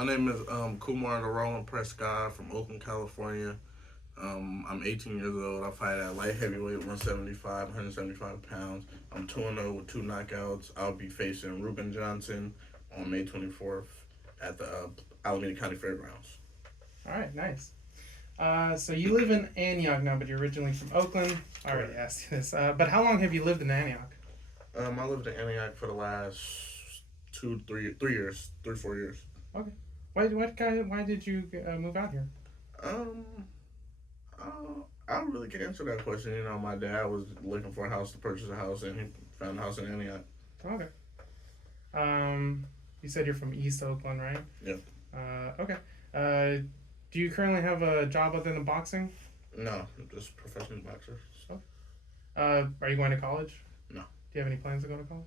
My name is Kumar Prescod from Oakland, California. I'm 18 years old. I fight at light heavyweight, 175, 175 pounds. I'm 2-0 with two knockouts. I'll be facing Ruben Johnson on May 24th at the Alameda County Fairgrounds. All right, nice. So you live in Antioch now, but you're originally from Oakland. I already Correct. asked you this. But how long have you lived in Antioch? I lived in Antioch for the last 3 years, 4 years. Okay. Why did you move out here? Um, I really can't answer that question. My dad was looking for a house to purchase a house, and he found a house in Antioch. Okay. You said you're from East Oakland, right? Yeah. Okay. Do you currently have a job other than boxing? No, just professional boxer. Okay. Are you going to college? No. Do you have any plans to go to college?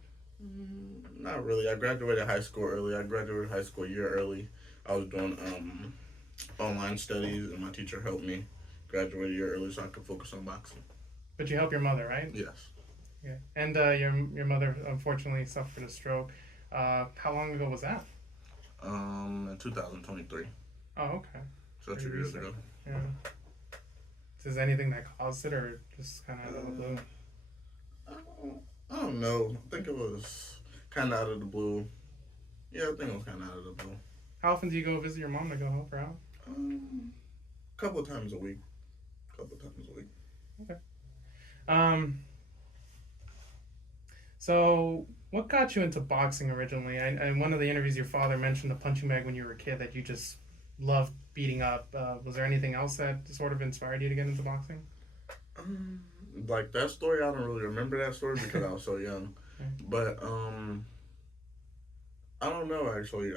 Not really. I graduated high school early. I graduated high school a year early. I was doing online studies, and my teacher helped me graduate a year early so I could focus on boxing. But you help your mother, right? Yes. Yeah. And your mother unfortunately suffered a stroke. How long ago was that? In 2023. Oh, okay. So Pretty 2 years recent. ago. Yeah. Is there anything that caused it, or just kind of out of the blue? I don't know. I think it was kind of out of the blue. Yeah, I think it was kind of out of the blue. How often do you go visit your mom to go help her out? Couple of times a week. Couple of times a week. Okay. Um. So, what got you into boxing originally? In one of the interviews, your father mentioned a punching bag when you were a kid that you just loved beating up. Was there anything else that sort of inspired you to get into boxing? Um, like that story, I don't really remember that story because I was so young. But I don't know actually.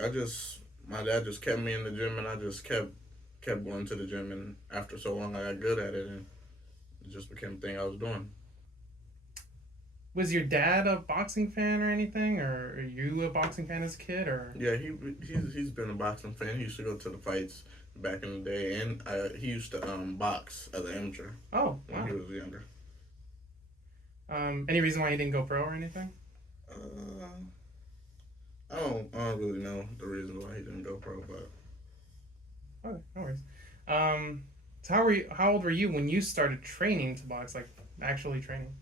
My dad just kept me in the gym, and I just kept going to the gym, and after so long, I got good at it, and it just became a thing I was doing. Was your dad a boxing fan or anything, or are you a boxing fan as a kid, or? Yeah, he's been a boxing fan. He used to go to the fights back in the day, and he used to box as an amateur Oh, when wow. he was younger. Any reason why you didn't go pro or anything? Uh, I don't really know the reason why he didn't go pro, but Okay, no worries. So how old were you when you started training to box, like actually training?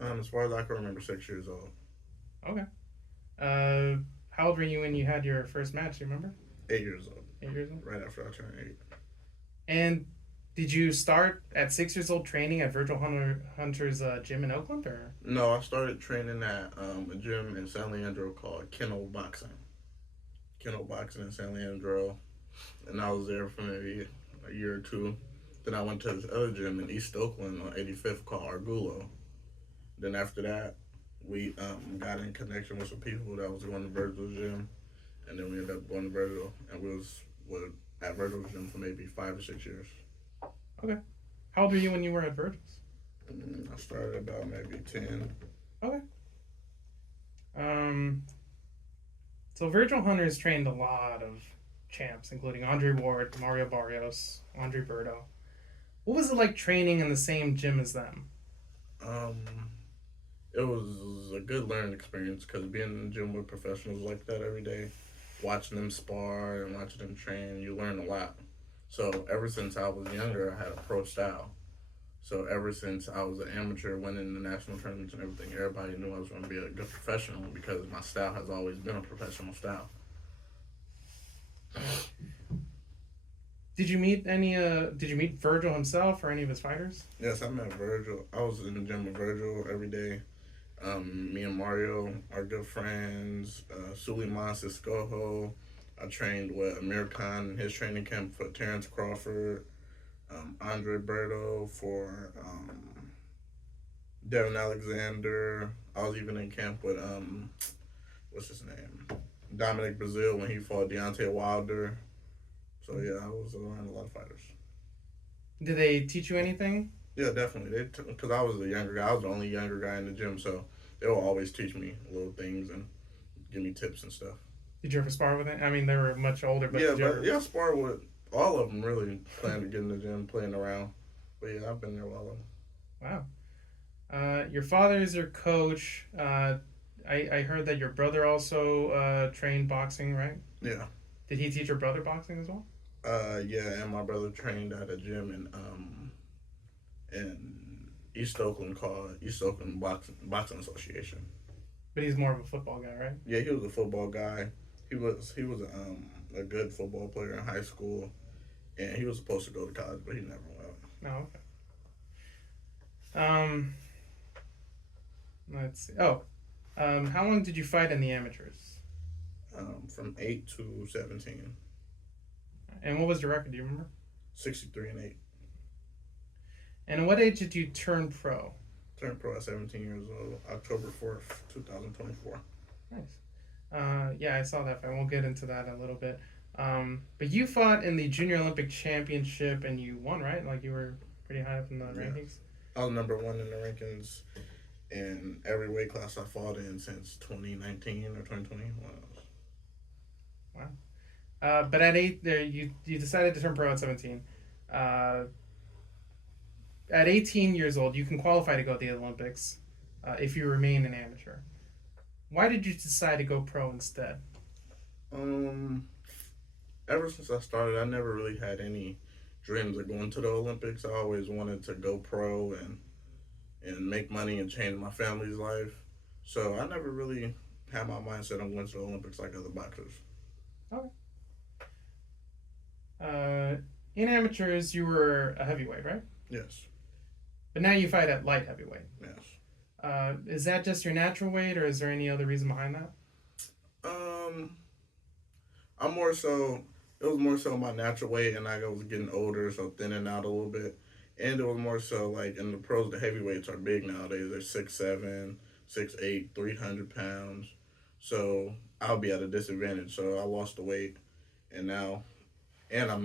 as far as I can remember, 6 years old, Okay. How old were you when you had your first match? Do you remember? 8 years old, 8 years old. right after I turned 8. And did you start at 6 years old training at Hunter's gym in Oakland, or? No, I started training at a gym in San Leandro called Kennel Boxing. Kennel Boxing in San Leandro, and I was there for maybe a year or two. Then I went to this other gym in East Oakland on 85th called Argulo. Then after that, we got in connection with some people that was going to Virgil's gym, and then we ended up going to Virgil, and we was at Virgil's gym for maybe 5 or 6 years. Okay. How old were you when you were at Virgil's? I started about maybe 10. Okay. Um. So Virgil Hunter's trained a lot of champs, including Andre Ward, Mario Barrios, Andre Berto. What was it like training in the same gym as them? Um, it was a good learning experience because being in the gym with professionals like that every day, watching them spar and watching them train, you learn a lot. So ever since I was younger, I had a pro style. So ever since I was an amateur, winning the national tournaments and everything, everybody knew I was going to be a good professional because my style has always been a professional style. Did you meet any? Did you meet Virgil himself or any of his fighters? Yes, I met Virgil. I was in the gym with Virgil every day. Me and Mario are good friends. Suleiman Siskoho. I trained with Amir Khan in his training camp for Terrence Crawford. Andre Berto for Devin Alexander. I was even in camp with what's his name, Dominic Brazil when he fought Deontay Wilder. So yeah, I was around a lot of fighters. Did they teach you anything? Yeah, definitely. Because I was the younger guy. I was the only younger guy in the gym, so they will always teach me little things and give me tips and stuff. Did you ever spar with it? I mean, they were much older, but Yeah, did you but ever? yeah, I spar with all of them really. Planning to get in the gym, playing around. But yeah, I've been there with all of them. Wow. Your father is your coach. I heard that your brother also trained boxing, right? Yeah. Did he teach your brother boxing as well? Yeah, and my brother trained at a gym in East Oakland called East Oakland Boxing Association. But he's more of a football guy, right? Yeah, he was a football guy. He was a good football player in high school, and he was supposed to go to college, but he never went. No, okay. Let's see. Oh, how long did you fight in the amateurs? From 8 to 17, And what was your record? Do you remember? 63-8. And at what age did you turn pro? Turned pro at 17 years old, October 4th, 2024. Nice. Yeah, I saw that fight. We'll get into that in a little bit. But you fought in the Junior Olympic Championship and you won, right? Like you were pretty high up in the rankings. I was number one in the rankings in every weight class I fought in since 2019 or 2020. Wow. But at 8, there you decided to turn pro at 17. At 18 years old, you can qualify to go to the Olympics if you remain an amateur. Why did you decide to go pro instead? Ever since I started, I never really had any dreams of going to the Olympics. I always wanted to go pro and make money and change my family's life. So I never really had my mindset on going to the Olympics like other boxers. Okay. In amateurs, you were a heavyweight, right? Yes. But now you fight at light heavyweight. Yes. Is that just your natural weight, or is there any other reason behind that? I'm more so. It was more so my natural weight, and I was getting older, so thinning out a little bit. And it was more so like in the pros, the heavyweights are big nowadays. They're 6'7", 6'8", 300 pounds. So I'll be at a disadvantage. So I lost the weight, and I'm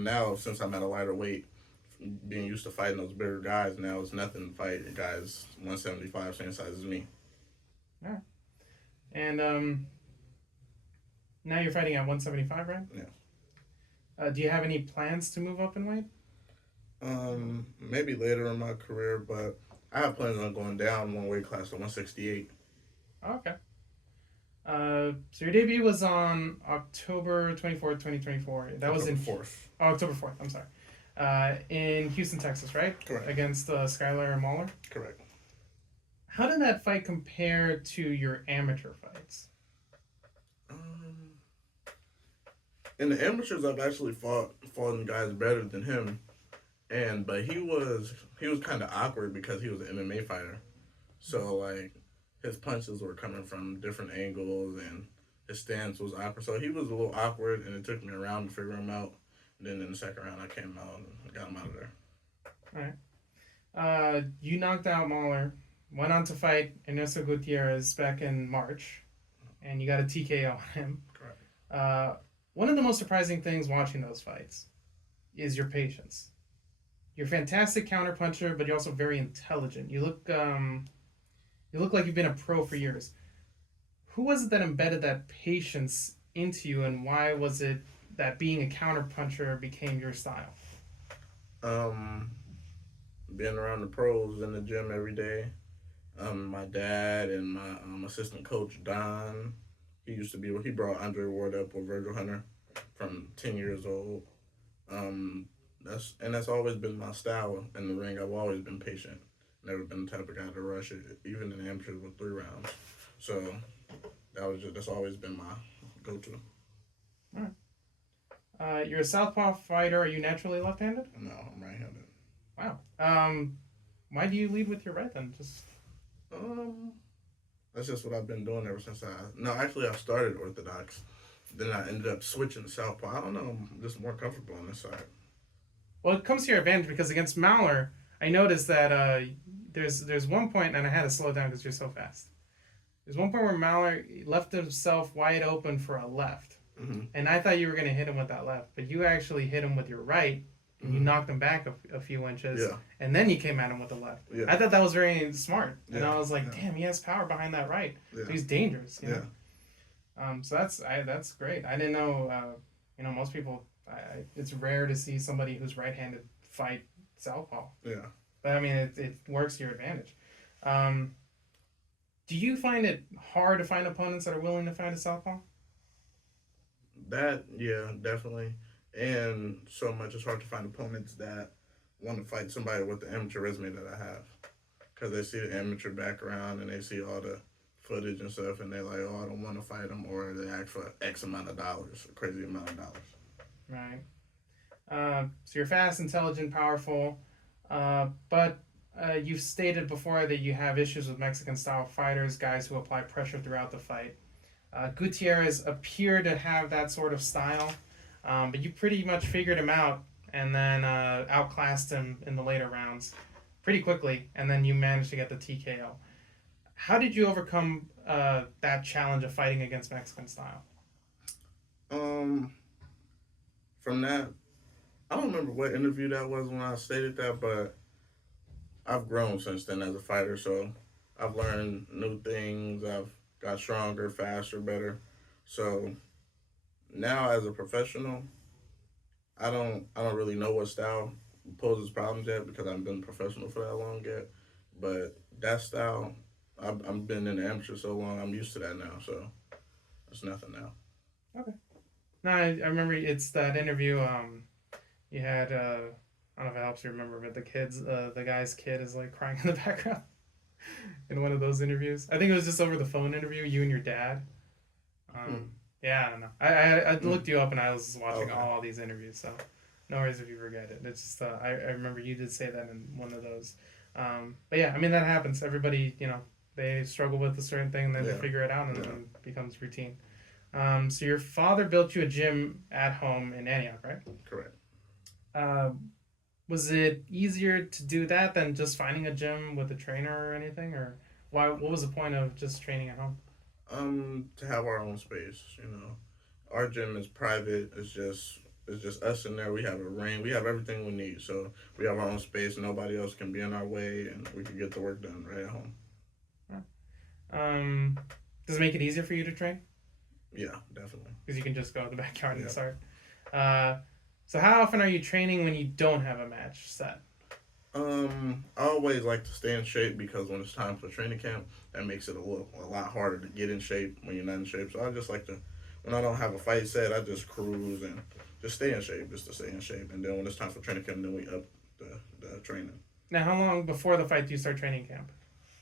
now, since I'm at a lighter weight, being used to fighting those bigger guys, now it's nothing to fight guys 175, same size as me. All right. And now you're fighting at 175, right? Yeah. Do you have any plans to move up in weight? Maybe later in my career, but I have plans on going down one weight class to 168. Okay. So your debut was on October 24th, 2024. That was in 4th. Oh, October 4th. I'm sorry. In Houston, Texas, right? Correct. Against Skylar and Mahler. Correct. How did that fight compare to your amateur fights? In the amateurs, I've actually fought guys better than him, but he was kind of awkward because he was an MMA fighter, so like his punches were coming from different angles and his stance was awkward. So he was a little awkward, and it took me a round to figure him out. And then in the second round, I came out and got him out of there. All right. You knocked out Mahler, went on to fight Ernesto Gutierrez back in March, and you got a TKO on him. Correct. One of the most surprising things watching those fights is your patience. You're a fantastic counterpuncher, but you're also very intelligent. You look like you've been a pro for years. Who was it that embedded that patience into you, and why was it that being a counterpuncher became your style? Being around the pros in the gym every day. My dad and my assistant coach Don. He brought Andre Ward up with Virgil Hunter from 10 years old. That's always been my style in the ring. I've always been patient. Never been the type of guy to rush it, even in amateurs with 3 rounds. So that's always been my go-to. All right. You're a southpaw fighter. Are you naturally left-handed? No, I'm right-handed. Wow. Why do you lead with your right then? That's just what I've been doing ever since I started orthodox. Then I ended up switching to southpaw. I don't know. I'm just more comfortable on this side. Well, it comes to your advantage because against Mahler, I noticed that there's one point, and I had to slow down because you're so fast. There's one point where Mahler left himself wide open for a left. Mm-hmm. And I thought you were going to hit him with that left, but you actually hit him with your right, and you knocked him back a few inches, and then you came at him with the left. Yeah. I thought that was very smart, and yeah. I was like, damn, he has power behind that right. Yeah. So he's dangerous. You yeah. know? So that's great. I didn't know. Most people. It's rare to see somebody who's right-handed fight southpaw. Yeah. But I mean, it works to your advantage. Do you find it hard to find opponents that are willing to fight a southpaw? That, yeah, definitely. And so much it's hard to find opponents that want to fight somebody with the amateur resume that I have. Because they see the amateur background and they see all the footage and stuff, and they're like, oh, I don't want to fight them, or they ask for X amount of dollars, a crazy amount of dollars. Right. So you're fast, intelligent, powerful, but you've stated before that you have issues with Mexican style fighters, guys who apply pressure throughout the fight. Gutierrez appeared to have that sort of style, but you pretty much figured him out and then outclassed him in the later rounds pretty quickly, and then you managed to get the TKO. How did you overcome that challenge of fighting against Mexican style? Um, from that, I don't remember what interview that was when I stated that, but I've grown since then as a fighter. So I've learned new things. I've got stronger, faster, better. So now as a professional, I don't really know what style poses problems yet because I haven't been professional for that long yet. But that style, I've been in the amateur so long, I'm used to that now. So it's nothing now. Okay. No, I remember it's that interview. You had I don't know if it helps you remember, but the guy's kid is like crying in the background in one of those interviews. I think it was just over the phone interview, you and your dad. Hmm. Yeah, I don't know. I Hmm. looked you up and I was watching Okay. all these interviews, so no worries if you forget it. It's just I remember you did say that in one of those. But yeah, I mean that happens. Everybody, they struggle with a certain thing and then they Yeah. figure it out and Yeah. then it becomes routine. So your father built you a gym at home in Antioch, right? Correct. Uh, was it easier to do that than just finding a gym with a trainer or anything, or why? What was the point of just training at home? To have our own space. Our gym is private. It's just us in there. We have a ring. We have everything we need. So we have our own space. Nobody else can be in our way, and we can get the work done right at home. Um, does it make it easier for you to train Yeah, definitely. because you can just go in the backyard and Yeah. start? Uh, so how often are you training when you don't have a match set? I always like to stay in shape because when it's time for training camp, that makes it a lot harder to get in shape when you're not in shape. So I just like to, when I don't have a fight set, I just cruise and just stay in shape, just to stay in shape. And then when it's time for training camp, then we up the training. Now, how long before the fight do you start training camp?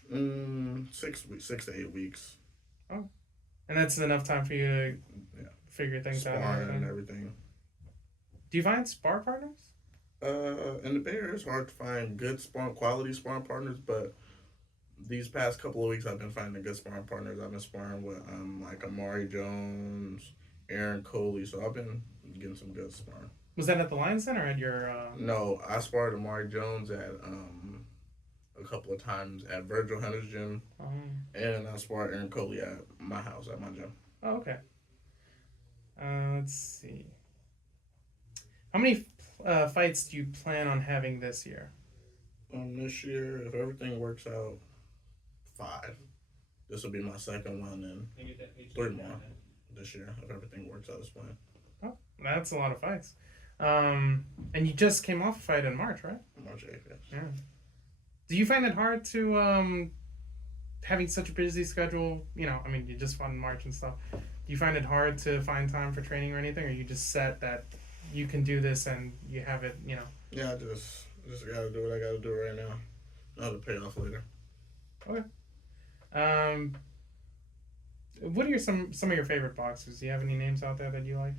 6 weeks, 6 to 8 weeks. Oh, and that's enough time for you to Yeah, figure things out and sparring and everything. everything. Do you find spar partners? In the Bay Area, it's hard to find good quality sparring partners, but these past couple of weeks, I've been finding good sparring partners. I've been sparring with like Amari Jones, Aaron Coley, so I've been getting some good sparring. Was that at the Lions Center or at your? No, I sparred Amari Jones at a couple of times at Virgil Hunter's gym, Um, and I sparred Aaron Coley at my house at my gym. oh, okay. Let's see. How many fights do you plan on having this year? This year, if everything works out, 5. This will be my second one, and 3 more this year if everything works out as planned. Oh, that's a lot of fights. And you just came off a fight in March, right? March 8th, yes. Yeah. Do you find it hard to having such a busy schedule? I mean, you just fought in March and stuff. Do you find it hard to find time for training or anything, or you just set that you can do this and you have it? Yeah, I just gotta do what I gotta do right now. I'll have to pay off later. Okay. Um, what are some of your favorite boxers? Do you have any names out there that you like?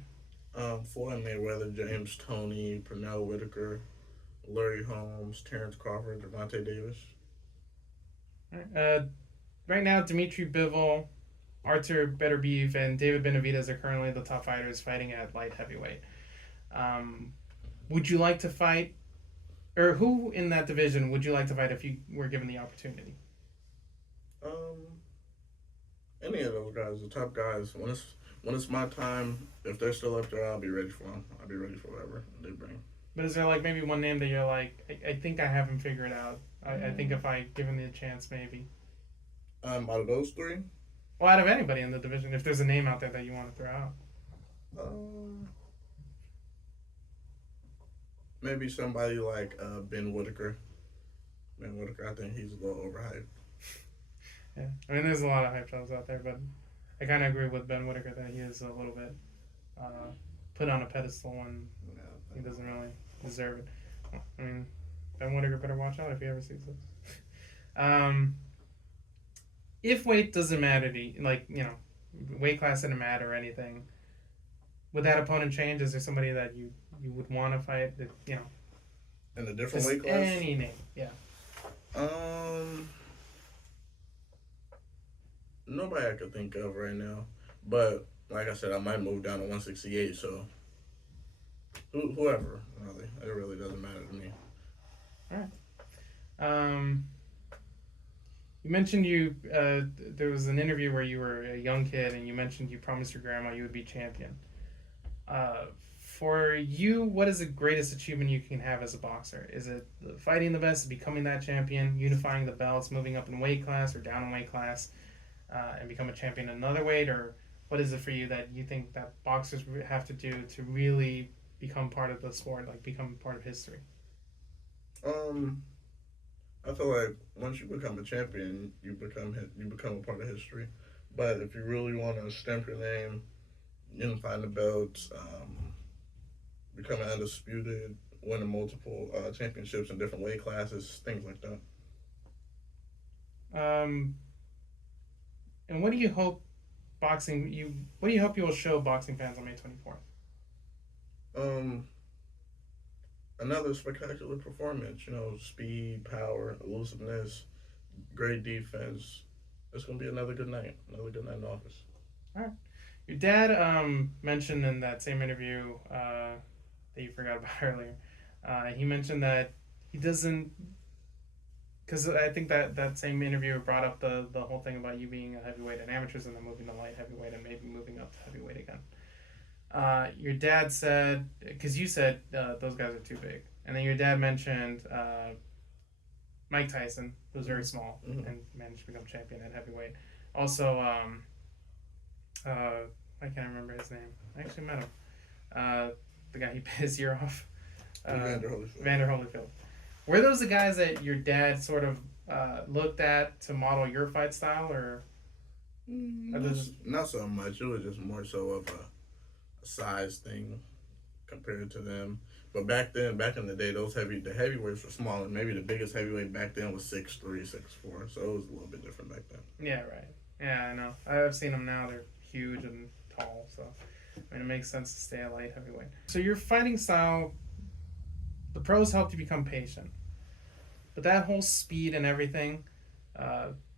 Floyd Mayweather, James Toney, Pernell Whitaker, Larry Holmes, Terrence Crawford, Devontae Davis. All right. Right now, Dimitri Bivol, Artur Beterbiev, and David Benavidez are currently the top fighters fighting at light heavyweight. Um, would you like to fight, or who in that division would you like to fight if you were given the opportunity? Um, any of those guys, the top guys. When it's my time, if they're still up there, I'll be ready for them. I'll be ready for whatever they bring. But is there like maybe one name that you're like, I think I have him figured out. I think if I give him the chance, maybe. Out of those 3, Well, out of anybody in the division, if there's a name out there that you want to throw out. um, maybe somebody like Ben Whitaker. Ben Whitaker, I think he's a little overhyped. Yeah, I mean, there's a lot of hype shows out there, but I kind of agree with Ben Whitaker that he is a little bit put on a pedestal when he doesn't really deserve it. I mean, Ben Whittaker better watch out if he ever sees this. If weight doesn't matter to you, like, weight class didn't matter or anything, would that opponent change? Is there somebody that you would want to fight that, in a different weight class? Any name, yeah. Nobody I could think of right now. But like I said, I might move down to 168. So whoever, really, it really doesn't matter to me. All right. You mentioned there was an interview where you were a young kid, and you mentioned you promised your grandma you would be champion. For you, what is the greatest achievement you can have as a boxer? Is it fighting the best, becoming that champion, unifying the belts, moving up in weight class or down in weight class, and become a champion in another weight? Or what is it for you that you think that boxers have to do to really become part of the sport, like become part of history? I feel like once you become a champion, you become a part of history. But if you really want to stamp your name, unify the belts, becoming undisputed, winning multiple championships in different weight classes, things like that. And what do you hope what do you hope you will show boxing fans on May 24th? Another spectacular performance. Speed, power, elusiveness, great defense. It's gonna be another good night. Another good night in the office. All right. Your dad mentioned in that same interview that you forgot about earlier. He mentioned that he doesn't, because I think that same interview brought up the whole thing about you being a heavyweight in amateurs and then moving to light heavyweight and maybe moving up to heavyweight again. Your dad said, because you said those guys are too big, and then your dad mentioned Mike Tyson, who was very small and managed to become champion at heavyweight. Also, I can't remember his name. I actually met him. The guy he bit his ear off. Vander Holyfield. Were those the guys that your dad sort of looked at to model your fight style, or? Not so much. It was just more so of a size thing compared to them. But back in the day, the heavyweights were smaller. Maybe the biggest heavyweight back then was 6'3", 6'4", so it was a little bit different back then. Yeah, right. Yeah, I know. I've seen them now. They're huge and tall, so it makes sense to stay a light heavyweight. So your fighting style, the pros helped you become patient, but that whole speed and everything,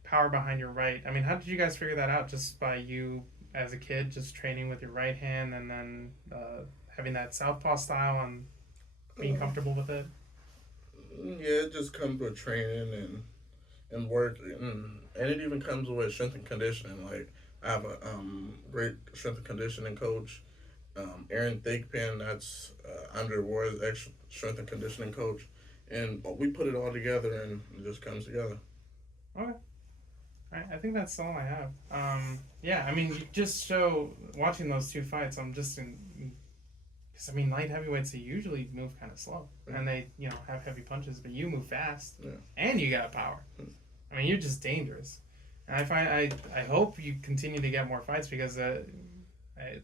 power behind your right. I mean, how did you guys figure that out? Just by you as a kid, just training with your right hand, and then having that southpaw style and being comfortable with it? Yeah, it just comes with training and work, and it even comes with strength and conditioning. Like, I have a great strength and conditioning coach, Aaron Thigpen. That's Andre Ward's strength and conditioning coach, and we put it all together, and it just comes together. Okay. I think that's all I have. Yeah, I mean, you just show watching those two fights. I'm just because light heavyweights, they usually move kind of slow, and they have heavy punches, but you move fast, and you got power. I mean, you're just dangerous, and I hope you continue to get more fights because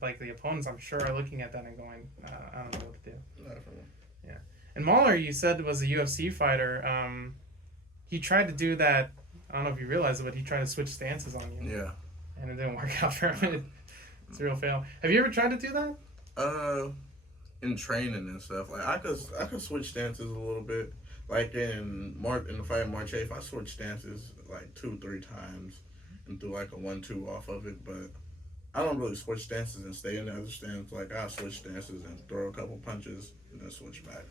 like the opponents, I'm sure, are looking at that and going, I don't know what to do. Yeah, and Mahler, you said, was a UFC fighter. He tried to do that. I don't know if you realize it, but he tried to switch stances on you. Yeah. And it didn't work out for him. It's a real fail. Have you ever tried to do that? In training and stuff, like I could switch stances a little bit. Like in the fight March 8th, I switched stances like 2-3 times and threw like a 1-2 off of it. But I don't really switch stances and stay in the other stance. Like I switch stances and throw a couple punches and then switch back.